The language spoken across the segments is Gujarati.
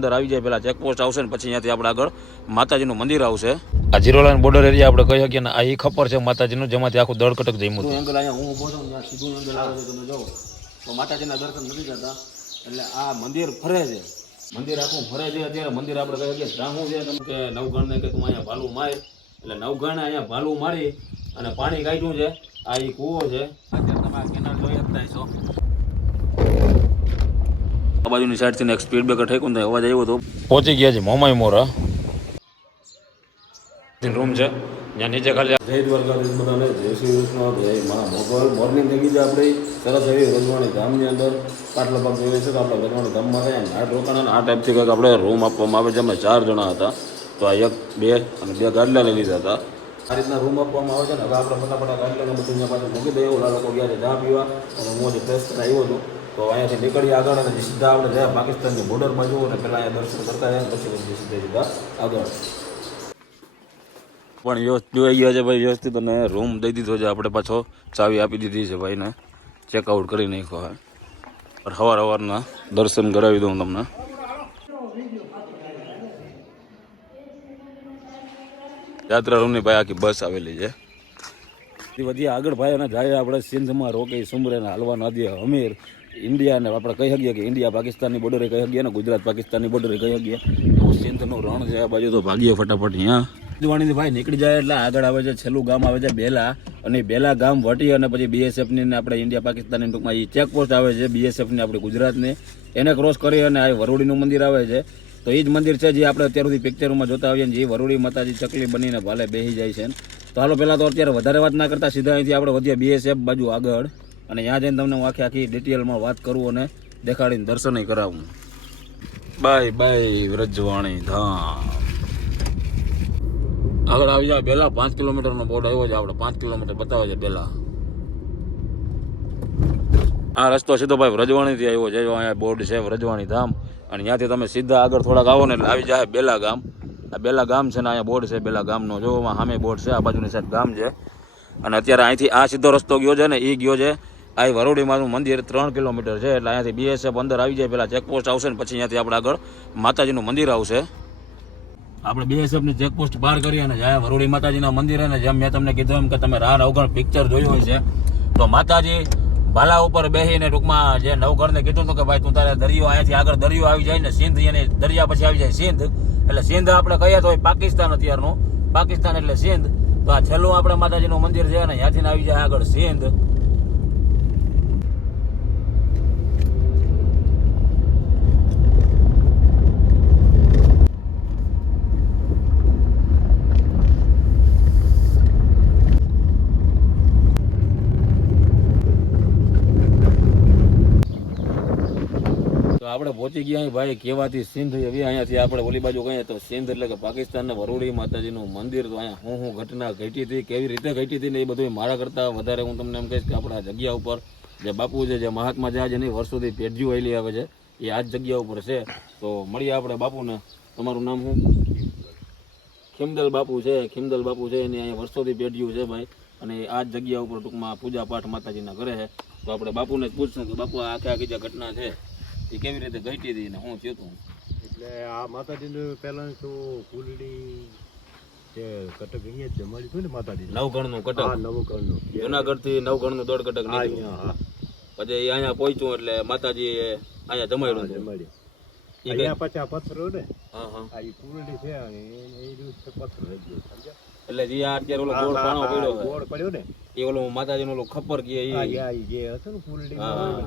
અંદર આવી જાય પેલા ચેકપોસ્ટ આવશે ને પછી અહીંયાથી આપણે આગળ માતાજીનું મંદિર આવશે. આ જીરોલાઈન બોર્ડર એરિયા આપણે કહી શકીએ ને આ એ ખબર છે માતાજીનું જેમાંથી આખું દળકટક જઈ જઈમું એંગલ અહીંયા હું ઊભો છું ત્યાં સીધું એંગલ આવે છે તમે જાઓ તો માતાજીના દર્શન નથી થતા. એટલે આ મંદિર ફરે છે. મંદિર આખું ફરે છે. અત્યારે મંદિર આપણે કહી શકીએ ત્યાં છે તમે કે નવગણને કે તું અહીંયા ભાલું માર. એટલે નવગણે અહીંયા ભાલું મારી અને પાણી કાઢ્યું છે. આ એ કૂવો છે. અત્યારે તમે આ કેનાલ જોઈ શકતા છો આ બાજુની સાઈડથી એક સ્પીડ બ્રેકર ઠેકું થાય અવાજ આવ્યો હતો પહોંચી ગયા છે મોમાઈ મોરા. રૂમ છે. જ્યાં નીચે ખાલી જય દ્વારકાધીશ બધાને જય શ્રી કૃષ્ણ જય મા મોગલ. મોર્નિંગ થઈ ગઈ છે આપણી. સરસ એવી રજવાણી ગામની અંદર પાટલા ભાગ જોઈએ છે તો આપણે રજવાણી ગામમાં રહ્યા આઠ રોકાણા અને આ ટાઈપથી કંઈક આપણે રૂમ આપવામાં આવે છે. અમે ચાર જણા હતા. તો આ એક બે અને બે ગાડલા લઈ લીધા હતા. આ રીતના રૂમ આપવામાં આવે છે ને હવે આપણે ફટાફટ આ ગાડલાને બધું અહીંયા પાછું મૂકી દઈએ. ઓલા લોકો ગયા છે ચા પીવા. અને હું ફ્રેશ થઈને આવ્યો હતો તો અહીંયાથી નીકળી આગળ અને સીધા આપણે જાય પાકિસ્તાનની બોર્ડર બાજુ અને પહેલાં અહીંયા દર્શન કરતા જાય પછી સીધા સીધા આગળ. પણ જોઈ ગયા છે ભાઈ, વ્યવસ્થિત અને રૂમ દઈ દીધો છે આપણે પાછો. ચાવી આપી દીધી છે ભાઈને. ચેકઆઉટ કરી નાખ્યો હવે સવાર સવારના દર્શન કરાવી દઉં તમને. યાત્રા રૂમની ભાઈ આખી બસ આવેલી છે. એ બધી આગળ ભાઈ અને જાય આપણે સિંધમાં રોકે સુમરે હાલવા ના દે, અમીર. ઇન્ડિયા ને આપણે કહી શકીએ કે ઇન્ડિયા પાકિસ્તાનની બોર્ડરે કહી શકીએ ને ગુજરાત પાકિસ્તાનની બોર્ડરે કહી શકીએ. સિંધનું રણ છે આ બાજુ તો ભાગીએ ફટાફટ અહીંયા. દિવાળીની ભાઈ નીકળી જાય એટલે આગળ આવે છે, છેલ્લું ગામ આવે છે બેલા. અને બેલા ગામ વટી અને પછી બીએસએફની આપણે ઇન્ડિયા પાકિસ્તાનની ટૂંકમાં એ ચેકપોસ્ટ આવે છે બીએસએફની આપણી ગુજરાતની. એને ક્રોસ કરી અને આ વરોડીનું મંદિર આવે છે. તો એ જ મંદિર છે જે આપણે અત્યાર સુધી પિક્ચરોમાં જોતા આવીએ ને જે વરોડી માતાજી ચકલી બનીને ભાલે બેસી જાય છે. તો હાલો, પહેલાં તો અત્યારે વધારે વાત ના કરતા, સીધા અહીંથી આપણે વધીએ બીએસએફ બાજુ આગળ. અને ત્યાં જઈને તમને હું આખી આખી ડિટેલમાં વાત કરું અને દેખાડીને દર્શનય કરાવું. Bye bye Vrajvani Dham. આગળ આવી જાય પહેલાં પાંચ કિલોમીટરનો બોર્ડ આવ્યો છે આપણે. પાંચ કિલોમીટર બતાવે છે પહેલાં આ રસ્તો સીધો ભાઈ વ્રજવાણીથી આવ્યો છે. જો અહીંયા બોર્ડ છે વ્રજવાણી ધામ. અને ત્યાંથી તમે સીધા આગળ થોડાક આવો ને એટલે આવી જાય બેલા ગામ. આ બેલા ગામ છે ને અહીંયા બોર્ડ છે, બેલા ગામનો. જો સામે બોર્ડ છે, આ બાજુની સાઈડ ગામ છે. અને અત્યારે અહીંથી આ સીધો રસ્તો ગયો છે ને એ ગયો છે આ વરોડીમાંનું મંદિર ત્રણ કિલોમીટર છે, એટલે અહીંયાથી બીએસએફ અંદર આવી જાય પહેલાં ચેકપોસ્ટ આવશે ને પછી અહીંયાથી આપણે આગળ માતાજીનું મંદિર આવશે. આપણે બીએસએફની ચેકપોસ્ટ પાર કરી અને જ્યાં વરોડી માતાજીના મંદિર ને જેમ મેં તમને કીધું એમ કે તમે રાહ નવગણ પિક્ચર જોયું હોય છે, તો માતાજી ભાલા ઉપર બેસીને ટૂંકમાં જે નવગઢને કીધું હતું કે ભાઈ તું તારે દરિયો અહીંયાથી આગળ દરિયો આવી જાય ને સિંધ એની દરિયા પછી આવી જાય સિંધ, એટલે સિંધ આપણે કહીએ તો પાકિસ્તાન અત્યારનું, પાકિસ્તાન એટલે સિંધ, તો આ છેલ્લું આપણે માતાજીનું મંદિર છે ને ત્યાંથી આવી જાય આગળ સિંધ. આપણે પહોંચી ગયા અહીં ભાઈ કેવાથી સિંધ એવી અહીંયાથી આપણે ઓલી બાજુ કહીએ તો સિંધ એટલે કે પાકિસ્તાનના વરોડી માતાજીનું મંદિર તો અહીંયા હું હું ઘટના ઘટી હતી, કેવી રીતે ઘટી હતી ને એ બધું મારા કરતાં વધારે હું તમને એમ કહીશ કે આપણા જગ્યા ઉપર જે બાપુ છે, જે મહાત્મા જહાજ એની વર્ષોથી પેઢીઓ આવેલી આવે છે, એ આ જ જગ્યા ઉપર છે. તો મળીએ આપણે બાપુને. તમારું નામ શું? ખિમદલ બાપુ છે, ખિમદલ બાપુ છે, એની અહીંયા વર્ષોથી પેઢીઓ છે ભાઈ. અને આ જ જગ્યા ઉપર ટૂંકમાં પૂજા પાઠ માતાજીના કરે છે. તો આપણે બાપુને જ પૂછશું કે બાપુ આખે આખી જે ઘટના છે એ કેવી રીતે ઘટી હતી ને શું થયું હતું? એટલે આ માતાજીનું પહેલા તો કુલડી જે કટક અહીંયા જ જમાડી હતું ને માતાજી નવગણનું કટક? હા નવું કરનું જુનાગઢથી નવગણનું દોઢ કટક નીકળ્યું. હા પછી અહીંયા પહોંચ્યું એટલે માતાજી અહીંયા જમાડ્યું જમાડ્યું. અહીંયા પછી આ પથ્થરો ને? હા હા. આ છે એ દિવસે એટલે જે આ અત્યારે ઓલો ગોળ પાણો પડ્યો ગોળ પડ્યો ને. એ ઓલો માતાજીનો ઓલો ખપ્પર કે હા, એ. આ ઈ જે હતું ને ફૂલડી.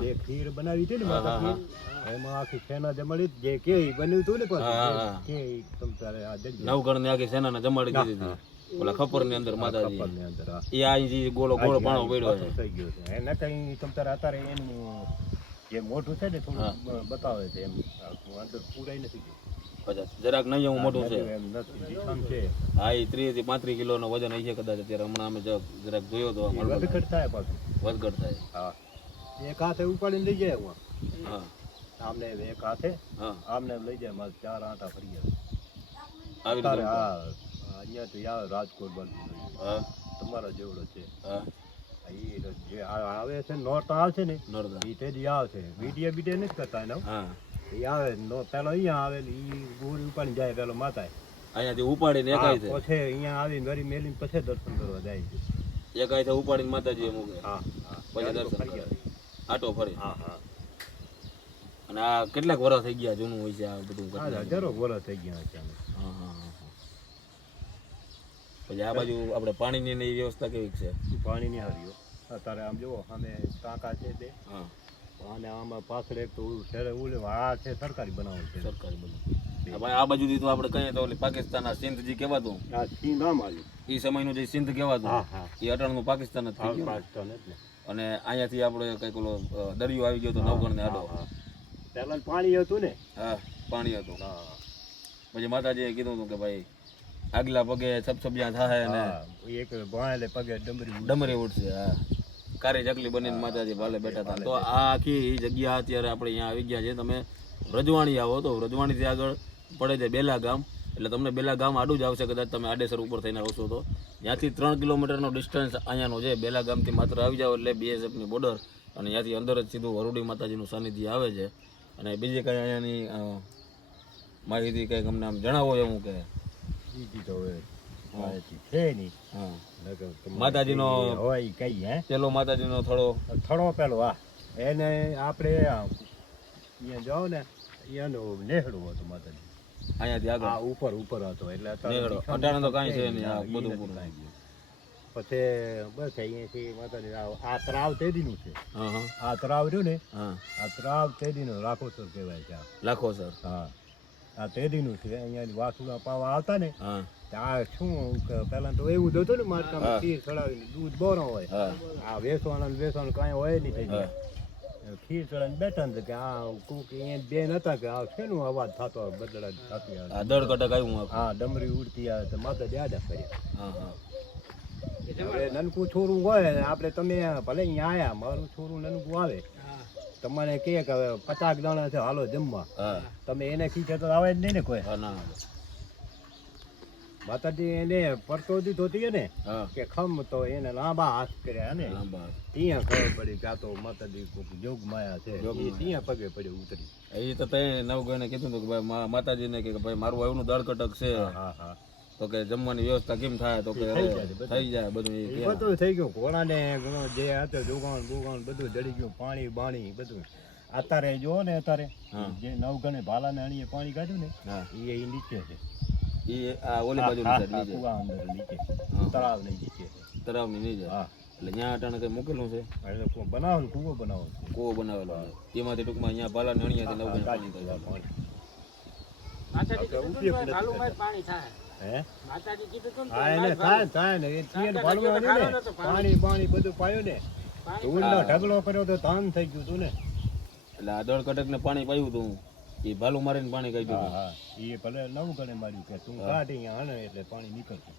જે ખીર બનાવી હતી ને માતાજી એમાં આખી સેના જમાડી જે કે બન્યું હતું ને. પાછું કે તમ તારે આ નવગણ ને આખી સેનાને જમાડી દીધી હતી. ઓલા ખપ્પરની અંદર માતાજી. કપલની અંદર હા. એ આ જે ગોળો ગોળો પાણો પડ્યો છે. થઈ ગયો છે. એને કઈ તમ તારે અત્યારે એનું જે મોઢું છે ને થોડું બતાવે છે એમ. અંદર પૂરાઈ નથી ગયું. જરાક નહીં એવું મોટું છે. હા એ ત્રીસથી પાંત્રીસ કિલો નો વજન હશે કદાચ અત્યારે. હમણાં અમે જરાક જોયો તો વધઘટ થાય પાછું. વધઘટ થાય. હા. એક હાથે ઉપાડીને લઈ જાય હું આમને એક હાથે હા. આમને લઈ જાય મારે ચાર આટા ફરી આવી તારે રીતે હા તો આવે રાજકોટ બાજુ હા. તમારો જેવડો છે. હા. જે આવે છે નોર્થ આવશે ને નર્મદા એ તેજી આવશે વીડિયો બીડિયો નથી કરતા એનો હા. એ આવે નો પેલો અહીંયા આવે ઈ ગોળી ઉપાડી જાય પેલો માતા અહીંયાથી ઉપાડીને એકાય છે પછી અહીંયા આવીને ગરી મેલીને પછી દર્શન કરવા જાય છે. એકાય છે ઉપાડીને માતાજી મૂકે. હા પછી દર્શન કરે. આટો ફરી. હા હા. અને આ કેટલાક વર્ષ થઈ ગયા જૂનું હોય છે આ બધું? હજારો વર્ષ થઈ ગયા છે હા, હા. પછી આ બાજુ આપણે પાણીની ની વ્યવસ્થા કેવી છે? પાણીની પાણી નહીં અત્યારે આમ જુઓ અમે ટાંકા છે તે હા. અને આમાં પાછળ એક તો ઓલું આ છે સરકારી બનાવવાનું છે. સરકારી બનાવવાનું આ ભાઈ આ બાજુથી તો આપણે કહીએ તો ઓલી પાકિસ્તાન આ સિંધ જે કહેવાતું. આ સિંધ આમ આવ્યું એ સમયનું જે સિંધ કહેવાતું એ અટણનું પાકિસ્તાન જ થઈ ગયું. પાકિસ્તાન અને અહીંયાથી આપણે કંઈક ઓલો દરિયો આવી ગયો તો નવગણ ને આડો. પહેલાં પાણી હતું ને? હા પાણી હતું. પછી માતાજીએ કીધું હતું કે ભાઈ આગલા પગે છપછપિયા થાય ને એક ભાણેલે પગે ડમરી. ડમરી ઉઠશે હા. કારી ચકલી બનીને માતાજી ભાલે બેઠા હતા. તો આ આખી જગ્યા અત્યારે આપણે અહીંયા આવી ગયા છે. તમે રજવાણી આવો તો રજવાણીથી આગળ પડે છે બેલા ગામ. એટલે તમને બેલા ગામ આડું જ આવશે કદાચ તમે આડેસર ઉપર થઈને આવશો તો. ત્યાંથી ત્રણ કિલોમીટરનો ડિસ્ટન્સ અહીંયાનો છે. બેલા ગામથી માત્ર આવી જાઓ એટલે બીએસએફની બોર્ડર અને ત્યાંથી અંદર જ સીધું વરુડી માતાજીનું સાનિધ્ય આવે છે. અને બીજી કંઈ અહીંયાની માહિતી કંઈક અમને આમ જણાવો એવું કે? છે નહીં. હા. માતાજીનો- હોય કઈ હે? પેલો માતાજીનો થોડો થડો પેલો હા. એને આપણે અહીંયા જાઓ ને એનું નેહડું હતું માતાજી. અહીંયાથી આગળ? આ ઉપર ઉપર હતો એટલે અટાણે તો કાંઈ છે નહીં, હા, બધું પૂરું. થઈ ગયું. પછી બસ અહીંયાથી માતાજી આ- આ તેદીનું છે. હા હા. આ તળાવ રહ્યું ને હા. આ તળાવ તેદીનું રાખોસર કહેવાય છે આ. હા. આ તેદીનું છે અહીંયા વાસુના પાવા આવતા ને હા. આ શું કે પહેલા તો એવું જ ને. મારકામાં ખીર ચડાવીને દૂધ બોરો હોય. આ વેસવાનું વેસવાનું કાંઈ હોય નહીં થઈ ખીર ચડાવીને બેઠા ને કે આ કોક બેન હતા કે આ શેનો અવાજ થતો હોય, થતી આ દળ કટક આવ્યું હા ડમરી ઉડતી આવે તો માતા દાદા કર્યા હા હા. હવે નનકું છોરું હોય આપણે તમે ભલે અહીંયા આયા મારું છોરું નનકું આવે. તમારે કે હવે પચાસ દાણા છે હાલો જમવા. તમે એને ખીચે તો આવે જ નહીં ને કોઈ. ના. માતાજી એને પરતો દીધો હતી ને કે ખમ તો એને લાંબા હાથ કર્યા ને. ત્યાં ખબર પડી કે આ તો માતાજી કોક જોગ માયા છે. ત્યાં પગે પડ્યો ઉતરી. એ તો તે નવગણે કીધું હતું કે ભાઈ માતાજીને કે ભાઈ મારું આવ્યું દળકટક છે. હા હા તો કે જમવાની વ્યવસ્થા કેમ થાય? તો કે થઈ જાય બધું. થઈ બધું થઈ ગયું. ઘોડાને ને જે હતો જોગાણ બોગાણ બધું જડી ગયું. પાણી બાણી બધું. અત્યારે જો ને અત્યારે. જે નવગણે ભાલાને અણીએ પાણી કાઢ્યું ને એ નીચે છે. એ આ ઓલી બાજુ નીચે. નીચે. તળાવની નીચે. હા. એટલે ત્યાં અટાણે કઈ મૂકેલું છે? કુવો ને કુવો બનાવેલો એમાંથી ટૂંકમાં અહીંયા પાણી તું થાય તું ને તો ને ને તો પાણી. પાણી બધું પાયું ને. ઢગલો કર્યો તો ધાન થઈ ગયું તું ને. એટલે આ દળ કટકને પાણી પાયું હતું એ ભાલું મારીને પાણી કાઢ્યું હા હા. એ ભલે નવું ગણે માર્યું કે તું કાઢી અહીંયા હણે એટલે પાણી નીકળતું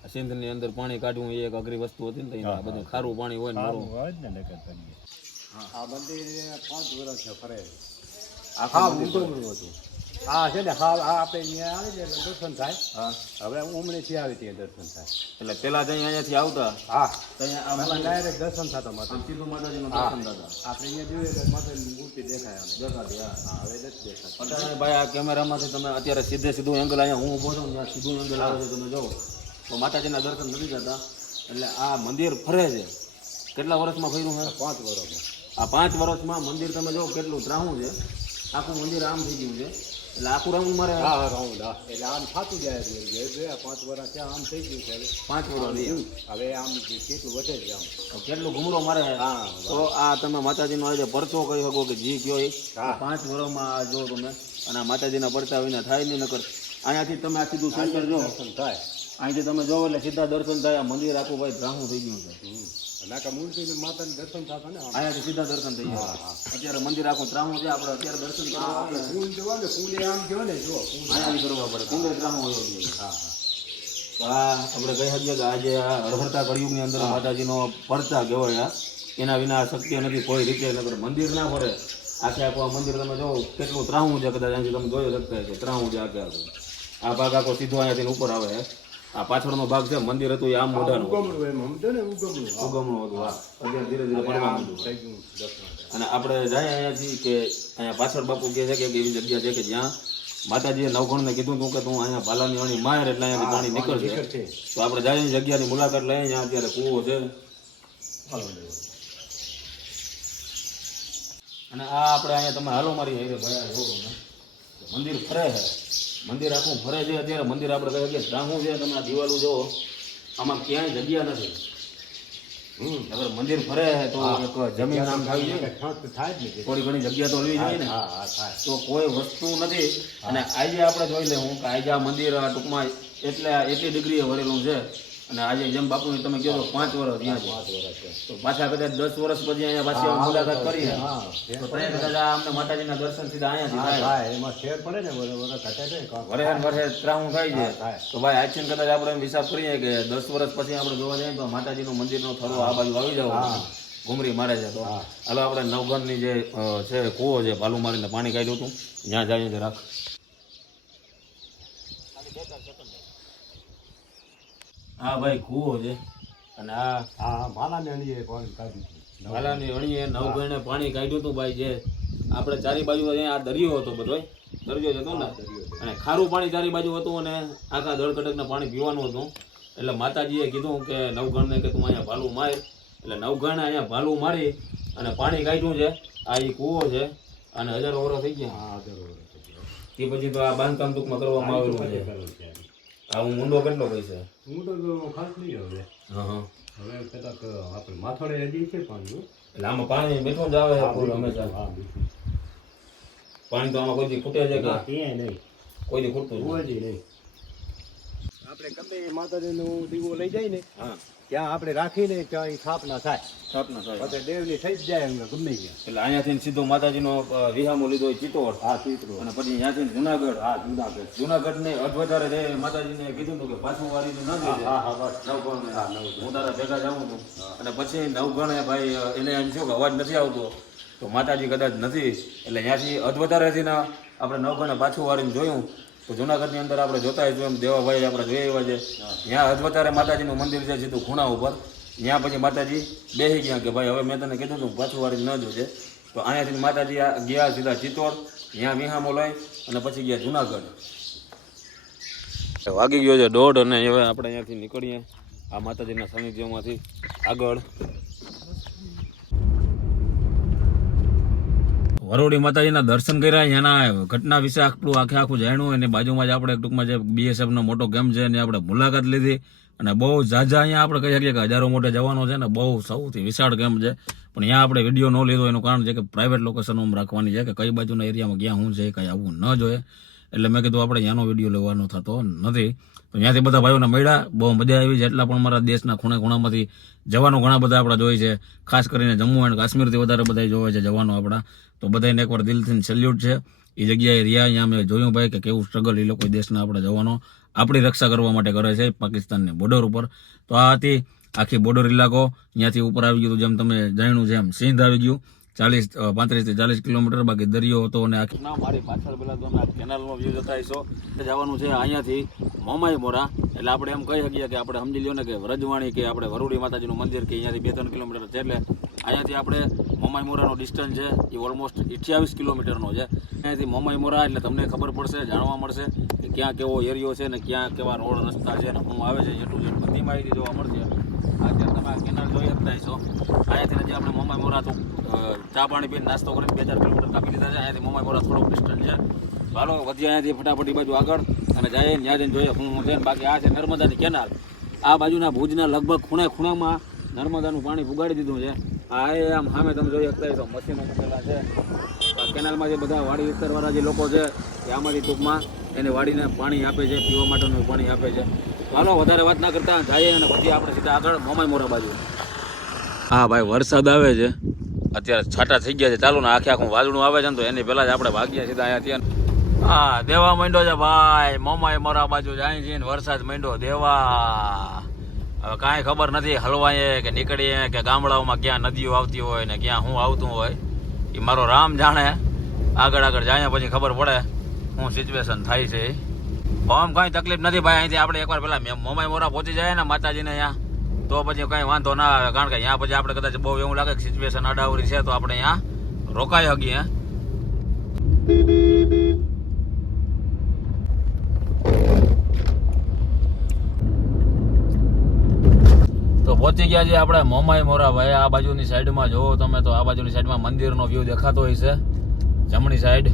આ સિંધની અંદર પાણી કાઢવું એ એક અઘરી વસ્તુ હતી ને બધું ખારું પાણી હોય ને મારું. હોય ને નકર કરીએ આ મંદિર પાંચ વર્ષ ફરે. આખા હતું. હા છે ને હા હા આપણે અહીંયા આવી જાય એટલે દર્શન થાય. હા. હવે ઉમરેથી આવી ત્યાં દર્શન થાય. એટલે પેલા ત્યાં અહીંયાથી આવતા? હા. ડાયરેક્ટ દર્શન થતા માતા સીધું માતાજીનું દર્શન થતા? આપણે અહીંયા જોઈએ તો માતાજીની મૂર્તિ દેખાય. દેખાતી હા હવે નથી દેખાતી. ભાઈ આ કેમેરામાંથી તમે અત્યારે સીધે સીધું એંગલ અહીંયા હું ઊભો છું ત્યાં સીધું એંગલ આવે છે તમે જો તો માતાજીના દર્શન નથી થતા. એટલે આ મંદિર ફરે છે. કેટલા વર્ષમાં ફર્યું છે? પાંચ વર્ષમાં. આ પાંચ વર્ષમાં મંદિર તમે જો કેટલું ત્રાહું છે. આખું મંદિર આમ થઈ ગયું છે. એટલે આખું રાઉન્ડ મારે હા હા રાઉન્ડ હા. એટલે આમ થતું જાય જે પાંચ વર્ષ ત્યાં આમ થઈ ગયું છે. પાંચ વર્ષ હવે આમ કેટલું વધે છે આમ. કેટલું ઘૂમરો મારે? હા તો આ તમે માતાજીનો આજે પરચો કહી શકો કે જી કયો એ? પાંચ વર્ષમાં જો તમે અને આ માતાજીના પડતા વિના થાય નહીં નકર અહીંયાથી તમે આ સીધું સેન્ટર જો. થાય. અહીંથી તમે જોવો એટલે સીધા દર્શન થાય આ મંદિર આખું ભાઈ ધ્રાહું થઈ ગયું છે. નાકા મૂર્તિને માતાને દર્શન થતા ને અહીંયાથી સીધા દર્શન થઈ ગયા. અત્યારે મંદિર આખું ત્રાહું છે આપણે અત્યારે દર્શન કરવા ફૂલ જોવા ને ફૂલે આમ જો ને જો ફૂલ. કરવા પડે કુંડે ત્રાહું હોય છે. હા આપણે કહી શકીએ કે આજે આ હરહરતા કળિયુગની અંદર માતાજીનો પડતા કહેવાય એના વિના શક્ય નથી કોઈ રીતે નગર મંદિર ના પડે આખે આખું આ મંદિર તમે જો કેટલું ત્રાહું છે કદાચ અહીંથી તમે જોઈ શકતા હશો. ત્રાહું છે આખે આખું. આ ભાગ આખો સીધો અહીંયાથી ઉપર આવે. છે આ પાછળનો ભાગ છે મંદિર હતું એ આમ મોઢાનું ઉગમણું એમ સમજો ને ઉગમણું. ઉગમણું હતું હા. અત્યારે ધીરે ધીરે પડવા માંડ્યું અને આપણે જાય અહીંયાથી કે અહીંયા પાછળ બાપુ કહે છે કે એવી જગ્યા છે કે જ્યાં માતાજીએ નવઘણને કીધું હતું કે તું અહીંયા ભાલાની અણી માર એટલે અહીંયા પાણી નીકળશે. તો આપણે જાય જગ્યાની મુલાકાત લઈએ જ્યાં અત્યારે કૂવો છે. અને આ આપણે અહીંયા તમે હાલો મારી હારે ભાઈ. મંદિર ફરે છે મંદિર આખું ફરે છે અત્યારે. મંદિર આપણે કહે કે ડાહું છે તમે આ દિવાલો જો આમાં ક્યાંય જગ્યા નથી. અગર મંદિર ફરે તો એક જમીન આમ થાય છે. થાય જ થોડી ઘણી જગ્યા તો લેવી જોઈએ ને. હા હા તો કોઈ વસ્તુ નથી. અને આજે આપણે જોઈ લેવું કે આજે આ મંદિર આ ટૂંકમાં એટલે એટલી ડિગ્રીએ ભરેલું છે. અને આજે જેમ બાપુ તમે કહો છો પાંચ વર્ષ ત્યાં તો પાછા કદાચ દસ વર્ષ પછી અહીંયા પાછી મુલાકાત કરીએ. હા તો ત્યાં કદાચ અમને માતાજીના દર્શન સીધા અહીંયા થાય. એમાં ફેર પડે ને બરોબર ઘટે છે વરહે વરહે ત્રાહું થાય છે. તો ભાઈ આજથી કદાચ આપણે એમ હિસાબ કરીએ કે દસ વર્ષ પછી આપણે જોવા જઈએ તો માતાજીનું મંદિરનો થરો આ બાજુ આવી જાવ. ઘુમરી મારે છે તો. હાલો આપણે નવઘણની જે છે કૂવો છે ભાલું મારીને પાણી કાઢ્યું હતું. ત્યાં જઈએ જરાક હા ભાઈ કૂવો છે. અને આ હા માલાની અણીએ પાણી કાઢ્યું હતું. ભાલાની અણીએ નવ નવઘણે પાણી કાઢ્યું હતું ભાઈ જે આપણે ચારી બાજુ અહીંયા આ દરિયો હતો બધો દરિયો જ હતો ને? અને ખારું પાણી ચારી બાજુ હતું અને આખા દળકટકને પાણી પીવાનું હતું. એટલે માતાજીએ કીધું કે નવઘણને કે તું અહીંયા ભાલું માર. એટલે નવઘણે અહીંયા ભાલું મારી અને પાણી કાઢ્યું છે. આ એ કૂવો છે અને હજારો વર્ષ થઈ ગયા. હા બરોબર એ પછી તો આ બાંધકામ ટૂંકમાં કરવામાં આવેલું છે. આ હું ઊંડો કેટલો પૈસા? હું તો ખાસ નહીં હવે. હા હા હવે કદાચ આપણે માથોડે રેડી છે પાણી એટલે આમાં પાણી મીઠું જ આવે છે હંમેશા. પાણી તો આમાં કોઈ ખૂટે છે કે નહીં. કોઈ ખૂટતું. કોઈ નહીં. આપણે ગમે માતાજીનું દીવો લઈ જાય ને હા. ત્યાં આપણે રાખીને ત્યાં સ્થાપના થાય. સ્થાપના થાય. એટલે દેવની થઈ જ જાય એમને ગમે ત્યાં. એટલે અહીંયાથી સીધો માતાજીનો વિહામો લીધો હોય ચિત્તોડ. હા ચિત્રો અને પછી અહીંયાથી જુનાગઢ હા જુનાગઢ. જુનાગઢ ને અધવધારે જે માતાજીને કીધું હતું કે પાછું વાળીને ન દેજે. હા હા બસ. નવગણ. હું તારા ભેગા જાઉં છું. અને પછી નવગણે ભાઈ એને એમ થયું કે અવાજ નથી આવતો. તો માતાજી કદાચ નથી. એટલે ત્યાંથી અધવધારેથી આપણે નવગણે પાછું વાળીને જોયું. તો જુનાગઢની અંદર આપણે જોતા જ એમ દેવાભાઈ આપણે જોઈ આવ્યા છે. ત્યાં અધવતારે માતાજીનું મંદિર છે સીધું ખૂણા ઉપર. ત્યાં પછી માતાજી બેસી ગયા કે ભાઈ હવે મેં તને કીધું હતું પાછું વાળીને ન જોજે. તો અહીંયાથી માતાજી ગયા સીધા ચિત્તોડ ત્યાં વિહામો લઈ અને પછી ગયા જુનાગઢ. વાગી ગયો છે દોઢ અને હવે આપણે અહીંયાથી નીકળીએ. આ માતાજીના સાનિધ્યમાંથી આગળ. વરોડી માતાજીના દર્શન કર્યા, એના ઘટના વિશે આખું આખે આખું જાણ્યું અને બાજુમાં જ આપણે ટૂંકમાં જે બીએસએફનો મોટો કેમ્પ છે, એની આપણે મુલાકાત લીધી. અને બહુ ઝાઝા અહીંયા આપણે કહી શકીએ કે હજારો મોટે જવાનો છે ને બહુ સૌથી વિશાળ કેમ્પ છે. પણ અહીંયા આપણે વીડિયો ન લીધો, એનું કારણ છે કે પ્રાઇવેટ લોકેશન રાખવાની છે કે કઈ બાજુના એરિયામાં ક્યાં શું છે, કઈ આવવું ન જોઈએ. એટલે મેં કીધું, આપણે ત્યાંનો વીડિયો લેવાનો થતો નથી. તો ત્યાંથી બધા ભાઈઓને મળ્યા, બહુ મજા આવી. જેટલા પણ મારા દેશના ખૂણે ખૂણામાંથી જવાનો ઘણા બધા આપણા જોઈએ છે. ખાસ કરીને જમ્મુ એન્ડ કાશ્મીરથી વધારે બધા જોવે છે જવાનો આપણા. તો બધાને એકવાર દિલથી સેલ્યુટ છે. એ જગ્યાએ રહ્યા, અહીંયા મેં જોયું ભાઈ કે કેવું સ્ટ્રગલ એ લોકો દેશના આપણે જવાનો આપણી રક્ષા કરવા માટે કરે છે પાકિસ્તાનની બોર્ડર ઉપર. તો આ હતી આખી બોર્ડર ઇલાકો ત્યાંથી ઉપર આવી ગયું જેમ તમે જાણ્યું છે એમ. સિંધ આવી ગયું. ચાલીસ પાંત્રીસથી ચાલીસ કિલોમીટર, બાકી દરિયો હતો અને ના, મારી પાછળ પેલા તો આ કેનાલનો વ્યૂ જતા હશો. જવાનું છે અહીંયાથી મોમાઈ મોરા. એટલે આપણે એમ કહી શકીએ કે આપણે સમજી લ્યો ને કે વ્રજવાણી કે આપણે વરુડી માતાજીનું મંદિર કે અહીંયાથી બે ત્રણ કિલોમીટર છે એટલે અહીંયાથી આપણે મોમાઈ મોરાનો ડિસ્ટન્સ છે એ ઓલમોસ્ટ અઠ્યાવીસ કિલોમીટરનો છે. અહીંયાથી મોમાઈ મોરા એટલે તમને ખબર પડશે, જાણવા મળશે કે ક્યાં કેવો એરિયો છે ને ક્યાં કેવા રોડ રસ્તા છે ને હું આવે છે, એટલું બધી માહિતી જોવા મળશે. અત્યારે તમે આ કેનાલ જોઈ શકતા છો અહીંયાથી જે આપણે મોમાઈ મોરા તો ચા પાણી પીને નાસ્તો કરીને બે ચાર કિલોમીટર કાપી લીધા છે. અહીંયાથી મોમાઈ મોરા થોડોક ડિસ્ટન્સ છે. ચાલો વધી અહીંયાથી ફટાફટી બાજુ આગળ અને જઈએ ત્યાં જઈને જોઈએ શું છે બાકી આ છે નર્મદાની કેનાલ. આ બાજુના ભુજના લગભગ ખૂણે ખૂણામાં નર્મદાનું પાણી ઉગાડી દીધું છે. આ એ આમ સામે તમે જોઈ શકતા હશો, મશીનો મૂકેલા છે. કેનાલમાં જે બધા વાડી વિસ્તારવાળા જે લોકો છે, એ આમાંથી ટૂંકમાં એને વાડીને પાણી આપે છે, પીવા માટેનું પાણી આપે છે. ચાલો વધારે વાત ના કરતા જઈએ અને પછી આપણે સીધા આગળ મોમાઈ મોરા બાજુ. હા ભાઈ, વરસાદ આવે છે. અત્યારે છાટા થઈ ગયા છે. ચાલો ને આખે આખું વાદળું આવે છે ને તો એની પહેલાં જ આપણે ભાગીએ સીધા અહીંયાથી હા, દેવા માંડ્યો છે ભાઈ. મોમાઈ મોરા બાજુ જાય છે ને વરસાદ માંડ્યો દેવા. હવે કાંઈ ખબર નથી હલવાઈએ કે નીકળીએ કે ગામડાઓમાં ક્યાં નદીઓ આવતી હોય ને ક્યાં શું આવતું હોય. એ મારો રામ જાણે. આગળ આગળ જાય પછી ખબર પડે. શું સિચ્યુએશન થાય છે. આમ કઈ તકલીફ નથી ભાઈ, અહીંથી આપણે એકવાર પેલા મોમાઈ મોરા પહોંચી જાય ને માતાજીને અહીંયા, તો પછી કઈ વાંધો ના આવે. કારણ કે અહીંયા પછી આપણે કદાચ બહુ એવું લાગે કે સિચ્યુએશન અડાવરી છે, તો આપણે અહીંયા રોકાઈ શકીએ તો પહોંચી ગયા છે આપણે મોમાઈ મોરા ભાઈ, આ બાજુની સાઈડમાં જોવો તમે તો આ બાજુની સાઈડમાં મંદિરનો વ્યૂ દેખાતો હોય છે, જમણી સાઈડ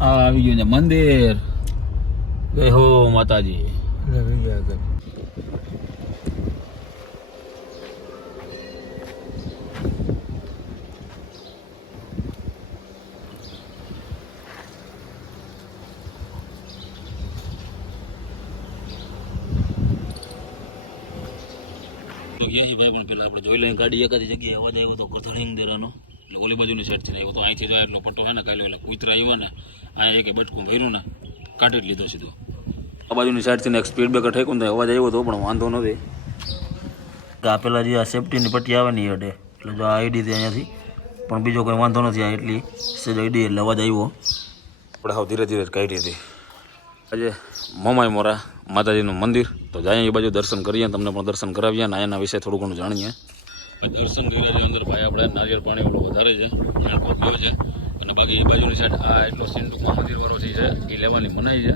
આ આવી ગયું છે મંદિર. જય હો માતાજી. ભાઈ પણ પેલા આપણે જોઈ લઈએ ગાડી એકાદી જગ્યાએ અવાજ આવ્યો તો કથળિંગ દેરાનો. એટલે ઓલી બાજુની સાઈડથી આવ્યો તો અહીંથી જાય એટલો પટ્ટો છે ને કાલે ઓલા કૂતરા આવ્યા ને. અહીંયા એક બટકું ભર્યું ને કાઢી જ લીધો સીધો. આ બાજુની સાઈડથી એક સ્પીડ બ્રેકર ઠેકું ને અવાજ આવ્યો તો પણ વાંધો નથી કે આ પેલા જે આ સેફટીની પટ્ટી આવે ને અડે. એટલે જો આ આઈડી અહીંયાથી. પણ બીજો કોઈ વાંધો નથી આ એટલી સેજ આઈડી એટલે અવાજ આવ્યો. આપણે હાવ ધીરે ધીરે કાઢી હતી. આજે મોમાય મોરા માતાજીનું મંદિર. તો જાય એ બાજુ દર્શન કરીએ તમને પણ દર્શન કરાવીએ અને એના વિશે થોડું ઘણું જાણીએ. દર્શન કર્યા છે અંદર ભાઈ આપણે નારિયેળ પાણી વધારે છે છે. બાકી એ બાજુની સાઈડ આ એટલો સીન ટૂંકમાં મંદિર વરોસી છે. એ લેવાની મનાઈ છે.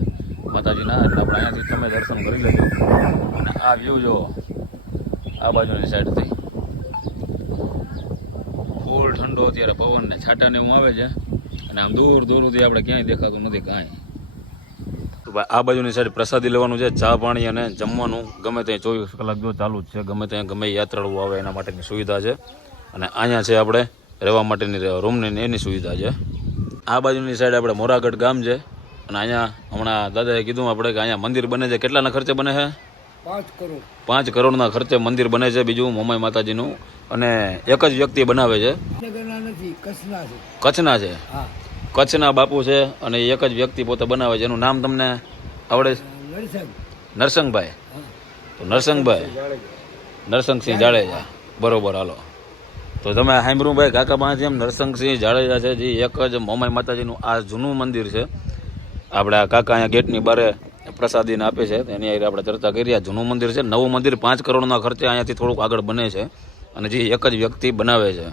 માતાજીના એટલે આપણે અહીંયાથી તમે દર્શન કરી લેજો. અને આ વ્યૂ જો આ બાજુની સાઈડથી. ફૂલ ઠંડો અત્યારે પવન ને છાટા ને એવું આવે છે. અને આમ દૂર દૂર સુધી આપણે ક્યાંય દેખાતું નથી કાંઈ. તો ભાઈ, આ બાજુની સાઈડ પ્રસાદી લેવાનું છે, ચા પાણી અને જમવાનું. ગમે ત્યાં ચોવીસ કલાક જો ચાલુ જ છે, ગમે ત્યાં ગમે યાત્રાળુ આવે એના માટેની સુવિધા છે. અને અહીંયા છે આપણે રહેવા માટેની રૂમની એની સુવિધા છે. આ બાજુની સાઈડ આપણે મોરાગઢ ગામ છે. અને અહીંયા હમણાં દાદાએ કીધું આપણે કે અહીંયા મંદિર બને છે. કેટલાના ખર્ચે બને છે? પાંચ કરોડ. પાંચ કરોડના ખર્ચે મંદિર બને છે બીજું મોમાઈ માતાજીનું. અને એક જ વ્યક્તિ બનાવે છે. કચ્છના છે. કચ્છના બાપુ છે અને એક જ વ્યક્તિ પોતે બનાવે છે. એનું નામ તમને આવડે? નરસંગભાઈ. તો નરસંગભાઈ. નરસંગસિંહ જાડેજા. બરોબર હાલો. તો તમે સાંભળ્યું ભાઈ, કાકા પાસે એમ નરસંગસિંહ જાડેજા છે જે, એક જ મોમાઈ માતાજીનું આ જૂનું મંદિર છે. આપણે આ કાકા અહીંયા ગેટની બારે પ્રસાદીને આપે છે એની હારે આપણે ચર્ચા કરી આ જૂનું મંદિર છે, નવું મંદિર પાંચ કરોડના ખર્ચે અહીંયાથી થોડુંક આગળ બને છે અને જે, એક જ વ્યક્તિ બનાવે છે.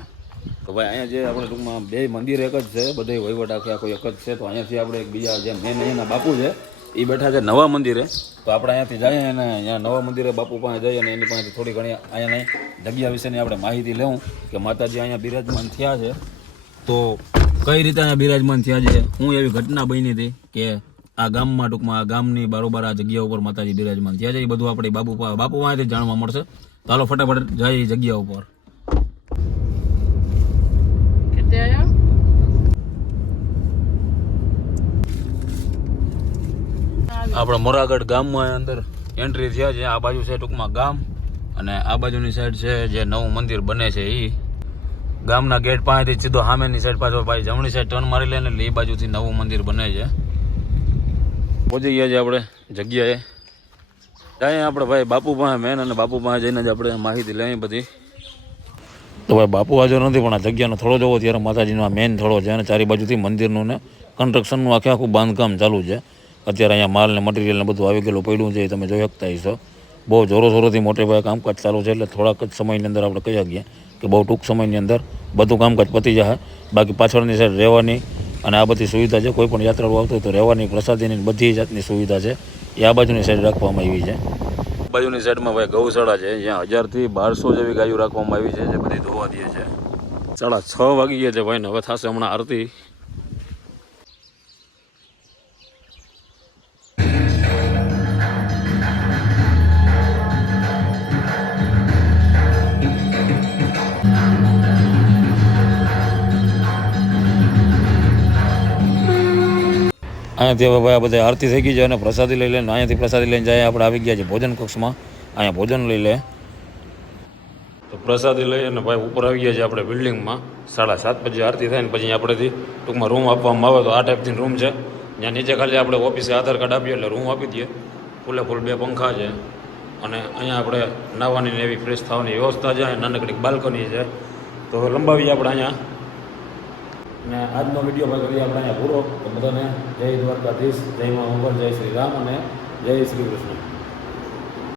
તો ભાઈ, અહીંયા જે આપણે ટૂંકમાં બે મંદિર એક જ છે, બધે વહીવટ આખી આખો એક જ છે. તો અહીંયાથી આપણે એક બીજા જે મેન અહીંયાના બાપુ છે એ બેઠા છે નવા મંદિરે. તો આપણે અહીંયાથી જઈએ અને અહીંયા નવા મંદિરે બાપુ પાસે જઈએ અને એની પાસેથી થોડી ઘણી અહીંયાની જગ્યા વિશેની આપણે માહિતી લેવું કે માતાજી અહીંયા બિરાજમાન થયા છે. તો કઈ રીતે અહીંયા બિરાજમાન થયા છે? હું એવી ઘટના બની હતી કે આ ગામમાં ટૂંકમાં, આ ગામની બારોબાર આ જગ્યા ઉપર માતાજી બિરાજમાન થયા છે. એ બધું આપણે બાપુ બાપુ પાસેથી જાણવા મળશે. હાલો ફટાફટ જાય એ જગ્યા ઉપર. આપણે મોરાગઢ ગામમાં અંદર એન્ટ્રી થયા છે. આ બાજુ છે ટૂંકમાં ગામ અને આ બાજુની સાઈડ છે જે નવું મંદિર બને છે એ ગામના ગેટ પાસેથી સીધો સામેની સાઈડ પાછો ભાઈ જમણી સાઈડ ટર્ન મારી લે ને એ બાજુથી નવું મંદિર બને છે. પહોંચી ગયા છે આપણે જગ્યાએ. ત્યાં આપણે ભાઈ બાપુ પાસે મેન અને બાપુ પાસે જઈને જ આપણે માહિતી લેવી બધી. તો ભાઈ બાપુ હાજર નથી, પણ આ જગ્યાનો થોડો જોવો. ત્યારે માતાજીનો આ મેન થોડો છે અને ચારે બાજુથી મંદિરનું ને કન્સ્ટ્રક્શનનું આખે આખું બાંધકામ ચાલુ છે. અત્યારે અહીંયા માલ ને મટીરિયલ ને બધું આવી ગયેલું પડ્યું છે એ તમે જોઈ શકતા હશો. બહુ જોરો જોરોથી મોટે ભાઈ કામકાજ ચાલુ છે એટલે થોડાક જ સમયની અંદર આપણે કહી શકીએ કે બહુ ટૂંક સમયની અંદર બધું કામકાજ પતી જશે. બાકી પાછળની સાઈડ રહેવાની અને આ બધી સુવિધા છે, કોઈ પણ યાત્રાળુ આવતો હોય તો રહેવાની, પ્રસાદીની બધી જાતની સુવિધા છે. એ આ બાજુની સાઈડ રાખવામાં આવી છે. બાજુની સાઈડમાં ભાઈ ગૌશાળા છે, જ્યાં હજારથી બારસો જેવી ગાયો રાખવામાં આવી છે, જે બધી ધોવા દે છે. સાડા છ વાગી ગયા છે ભાઈ ને, હવે થશે હમણાં આરતી. અહીંયાથી હવે ભાઈ બધા આરતી થઈ ગઈ છે અને પ્રસાદી લઈ લે અહીંયાથી પ્રસાદી લઈને જાય આપણે આવી ગયા છે ભોજન કક્ષમાં. અહીંયા ભોજન લઈ લે. તો પ્રસાદી લઈ અને ભાઈ ઉપર આવી ગયા છે આપણે બિલ્ડિંગમાં સાડા સાત પછી આરતી થાય ને પછી આપણેથી ટૂંકમાં રૂમ આપવામાં આવે તો આ ટાઈપથી રૂમ છે. જ્યાં નીચે ખાલી આપણે ઓફિસે આધાર કાર્ડ આપીએ એટલે રૂમ આપી દઈએ. ફૂલે ફૂલ બે પંખા છે. અને અહીંયા આપણે નાહવાની ને એવી ફ્રેશ થવાની વ્યવસ્થા છે. નાનકડી બાલ્કની છે. તો લંબાવીએ આપણે અહીંયા. અને આજનો વીડિયો ભાઈ કરીએ આપણે અહીંયા પૂરો. તો બધાને જય દ્વારકાધીશ, જય મા જય શ્રી રામ અને જય શ્રી કૃષ્ણ.